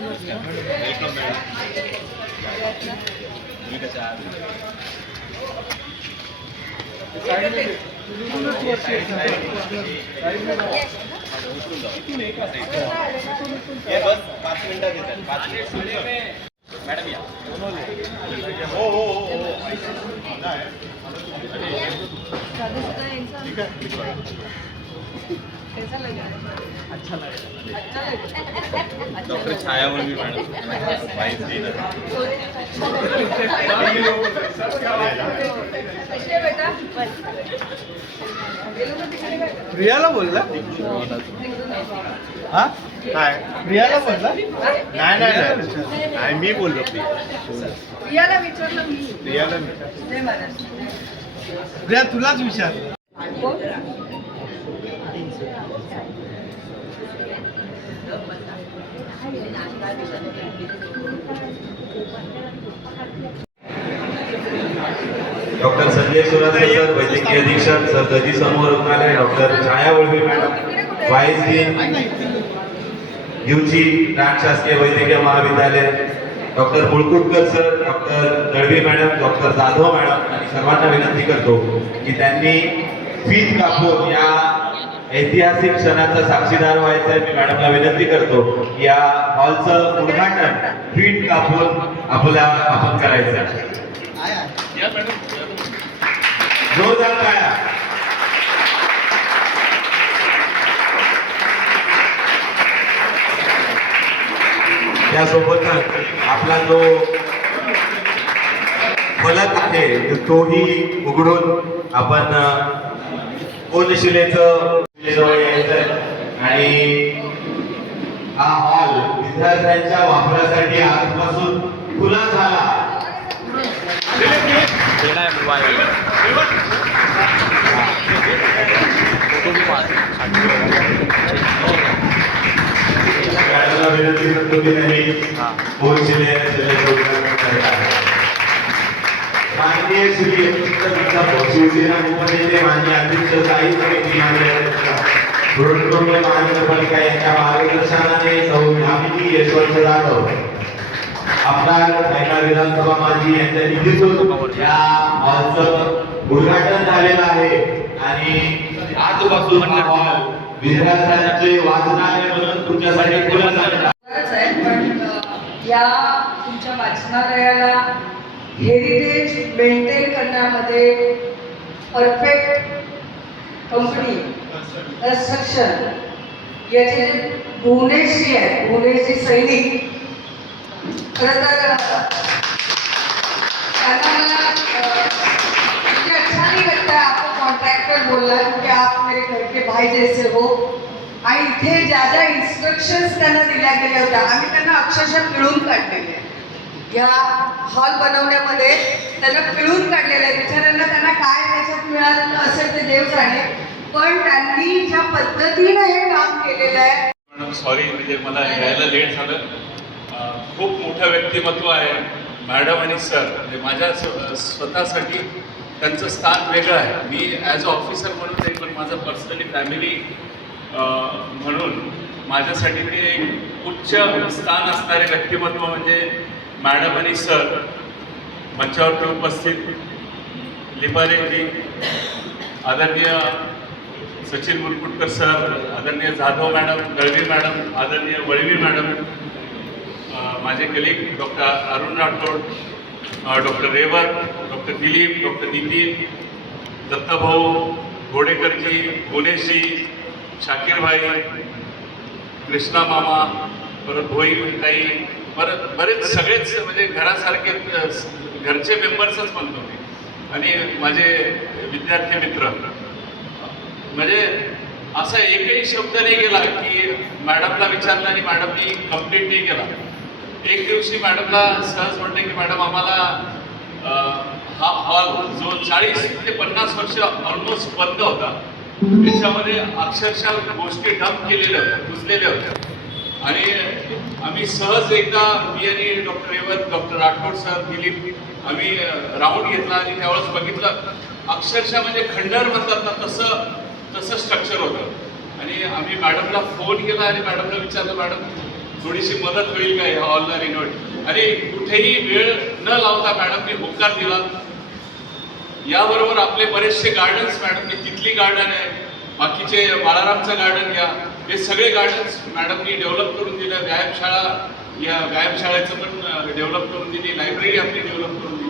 Welcome बस 5 मिनिटात येतात 5 minute madam या हो हो हो ठीक है कैसा लगा? अच्छा लगा। डॉक्टर छाया मुर्मी मैडम वाइस डीनर प्रियाला बोलला हा काय प्रियाला बोलला नाही मी बोललो प्रियाला विचारलं मी. प्रियाला जय महाराज. प्रिया तुलाच विचार डॉक्टर संजय सुरासे सर वैद्यकीय अधीक्षक सर दधी समूह रुग्णालय doctor Chhaya Valvi madam vice dean युजी डांग शासकीय वैद्यकीय महाविद्यालय doctor Mulkutkar sir doctor Dalvi madam doctor Jadhav madam आणि सर्वांना विनंती करतो की त्यांनी फीत कापून या ऐतिहासिक क्षणाचा साक्षीदार व्हायचं मी मॅडमला विनंती करतो की या हॉलचं उद्घाटन फीत कापून आपण करायचं जोरदार टाळ्या त्यासोबतच आपला जो फलक आहे तोही उघडून आपण कोनशिलेचं आणि हा हॉल विद्यार्थ्यांच्या वापरासाठी आजपासून खुला झाला विनंती करतो की त्यांनी माननीय श्री शिवसेना उपनेते माननीय अध्यक्ष साई समिती मान्य महानगरपालिका यांच्या मार्गदर्शनाने सौभामिनी यशवंत जाधव आमदार महिला विधानसभा माजी यांच्या निधीतून या हॉलचं उद्घाटन झालेलं आहे आणि आजपासून हा हॉल विद्यार्थ्यांचे वाचनालय म्हणून तुमच्यासाठी खुला झालेला आहे. पण या तुमच्या वाचनालयाला हेरिटेज मेंटेन करण्यामध्ये परफेक्ट कंपनी कन्स्ट्रक्शन याचे जे भुवनेश्वरी आहे भुवनेश्वरी सैनिक खरं तर त्यांना मला मुझे अच्छा नहीं लगता है आपको कॉन्ट्रैक्टर बोलना क्योंकि आप मेरे घर के भाई जैसे हो आणि इथे ज्या ज्या इन्स्ट्रक्शन्स त्यांना दिल्या गेल्या होत्या आम्ही त्यांना अक्षरशः पिळून काढलेले आहे. या हॉल बनवण्यामध्ये त्यांना पिळून काढलेलं आहे. बिचाऱ्यांना त्यांना काय त्याच्यात मिळालं असेल ते देव जाणे पण त्यांनी ज्या पद्धतीनं हे काम केलेलं आहे. सॉरी म्हणजे मला यायला लेट झालं. खूप मोठं व्यक्तिमत्व आहे मॅडम आणि सर म्हणजे माझ्या स्वतःसाठी त्यांचं स्थान वेगळं आहे. मी ॲज अ ऑफिसर म्हणून नाही पण माझं पर्सनली फॅमिली म्हणून माझ्यासाठी ते एक उच्च स्थान असणारे व्यक्तिमत्व म्हणजे मॅडम आणि सर. मंचावरती उपस्थित लिपारेजी आदरणीय सचिन मुरकुटकर सर आदरणीय जाधव मॅडम दळवी मॅडम आदरणीय वळवी मॅडम माझे colleague doctor Arun Rathod doctor Revat doctor Dilip doctor Nitin Dattabhau Ghodekarji Bhuvaneshji Shakir भाई कृष्णा मामा परत भोई ताई परत बरेच सगळेच म्हणजे घरासारखे घरचे मेंबर्सच म्हणतो मी आणि माझे विद्यार्थी मित्र म्हणजे असा एकही शब्द नाही गेला की मॅडमला विचारलं आणि मॅडमनी कंप्लीट नाही केला. एक दिवशी मॅडमला सहज म्हणते की मॅडम आम्हाला हा हॉल जो 40 ते 50 वर्ष ऑलमोस्ट बंद होता त्याच्यामध्ये अक्षरशः गोष्टी डंप केलेल्या होत्या घुसलेल्या होत्या आणि आम्ही सहज एकदा मी आणि doctor Revat doctor Rathod sir Dilip आम्ही राऊंड घेतला आणि त्यावेळेस बघितलं अक्षरशः म्हणजे खंडर म्हणतात ना तसं स्ट्रक्चर होतं आणि आम्ही मॅडमला फोन केला आणि मॅडमला विचारलं मॅडम थोडीशी मदत होईल का ह्या हॉलला रिनोव्हेट. आणि कुठेही वेळ न लावता मॅडमनी होकार दिला. याबरोबर आपले बरेचसे गार्डन्स मॅडमनी, तिथली गार्डन आहे, बाकीचे बाळारामचं गार्डन घ्या, हे सगळे गार्डन्स मॅडमनी डेव्हलप करून दिलं. व्यायामशाळा, या व्यायामशाळेचं पण डेव्हलप करून दिली. लायब्ररी आपली डेव्हलप करून दिली.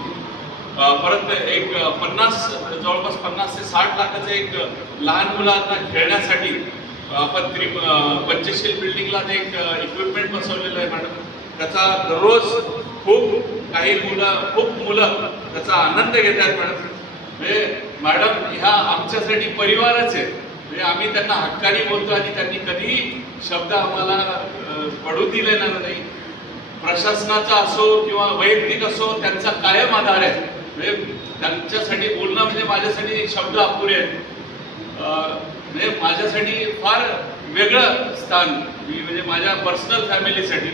परत एक जवळपास 50 ते 60 लाखाचं एक लहान मुलांना खेळण्यासाठी आपण पंचशील बिल्डिंगला ते एक इक्विपमेंट बसवलेलं आहे मॅडम. त्याचा दररोज खूप मुलं त्याचा आनंद घेत आहेत मॅडम. म्हणजे मॅडम ह्या आमच्यासाठी परिवारच आहे. म्हणजे आम्ही त्यांना हक्काने बोलतो आणि त्यांनी कधीही शब्द आम्हाला पडू दिलेला नाही. प्रशासनाचा असो किंवा वैयक्तिक असो, त्यांचा कायम आधार आहे. म्हणजे त्यांच्यासाठी बोलणं म्हणजे माझ्यासाठी शब्द अपुरे आहेत. म्हणजे माझ्यासाठी फार वेगळं स्थान, म्हणजे माझ्या पर्सनल फॅमिलीसाठी.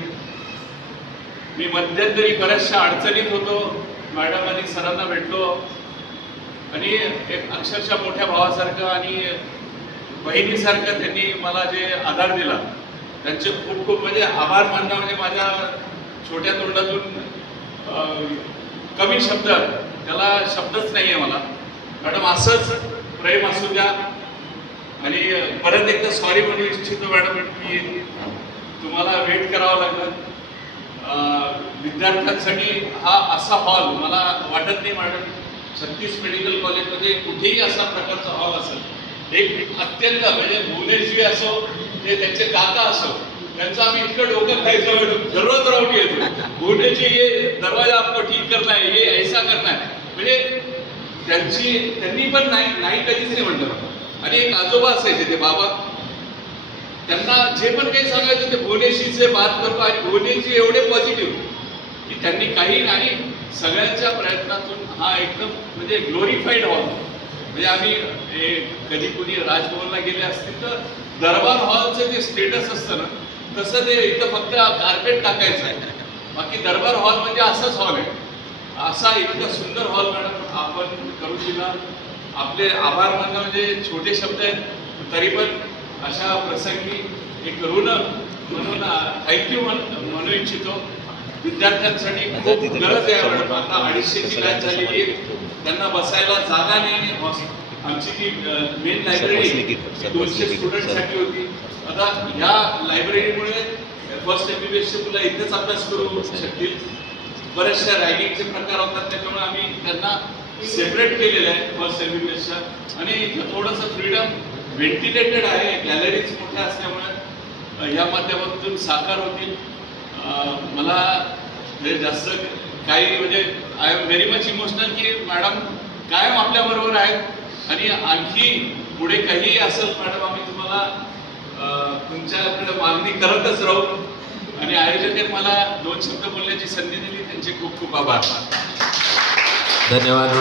मी मध्यंतरी बऱ्याचशा अडचणीत होतो, मॅडम आणि सरांना भेटलो आणि एक अक्षरशः मोठ्या भावासारखं आणि बहिणीसारखं त्यांनी मला जे आधार दिला, त्यांचे खूप खूप म्हणजे आभार मानणं म्हणजे माझ्या छोट्या तोंडातून कमी शब्द, त्याला शब्दच नाही आहे मला. मॅडम असंच प्रेम असू द्या. आणि परत एकदा सॉरी म्हणू इच्छितो मॅडम की तुम्हाला वेट करावं लागलं. विद्यार्थ्यांसाठी हा असा हॉल मला वाटत नाही मॅडम 36 मेडिकल कॉलेजमध्ये कुठेही असा प्रकारचा हॉल असेल. एक अत्यंत म्हणजे भुवनेश्वरी असो, ते त्यांचे काका असो, त्यांचं आम्ही इतकं डोकं खायचं दररोज राऊंड येतो. भुवनेश्वरी ये दरवाजा आपको ठीक करना है, ये ऐसा करना है. म्हणजे त्यांनी पण नाही कधीच नाही म्हटलं. आणि एक आजोबा असायचे ते बाबा, त्यांना जे पण काही सांगायचं ते भुवनेश्वरीचे बात करतो. आणि भुवनेश्वरी एवढे पॉझिटिव्ह की त्यांनी काही नाही, सगळ्यांच्या प्रयत्नातून हा एकदम म्हणजे ग्लोरीफाईड हॉल. म्हणजे आम्ही कधी कुणी राजभवनला गेले असतील तर दरबार हॉलचं जे स्टेटस असतं ना, तसं ते इथं फक्त कार्पेट टाकायचं आहे. बाकी दरबार हॉल म्हणजे असाच हॉल आहे. असा इतका सुंदर हॉल मॅडम आपण करू दिला. आपले आभार मानणं म्हणजे छोटे शब्द आहेत, तरी पण अशा प्रसंगी एक ऋण म्हणून थँक्यू म्हणू इच्छितो. विद्यार्थ्यांसाठी खूप गरज आहे मॅडम. आता 250ची बॅच झालेली आहे, त्यांना बसायला जागा नाही. आमची ती मेन लायब्ररी 200 स्टुडंटसाठी होती. आता ह्या लायब्ररीमुळे फर्स्ट MBBSचे मुलं इथेच अभ्यास करू शकतील. बऱ्याचशा रॅगिंगचे प्रकार होतात, त्याच्यामुळे आम्ही त्यांना सेपरेट केलेलं आहे फर्स्ट MBBSच्या. आणि इथं थोडंसं फ्रीडम, व्हेंटिलेटेड आहे, गॅलरीज मोठ्या असल्यामुळे या माध्यमातून साकार होतील. मला जास्त काही म्हणजे I am very much emotional की मॅडम कायम आपल्याबरोबर आहेत. आणि आणखी पुढे काही असेल मॅडम, आम्ही तुम्हाला तुमच्याकडे मागणी करतच राहू. आणि आयोजकांनी मला 2 शब्द बोलण्याची संधी दिली, त्यांचे खूप खूप आभार. धन्यवाद.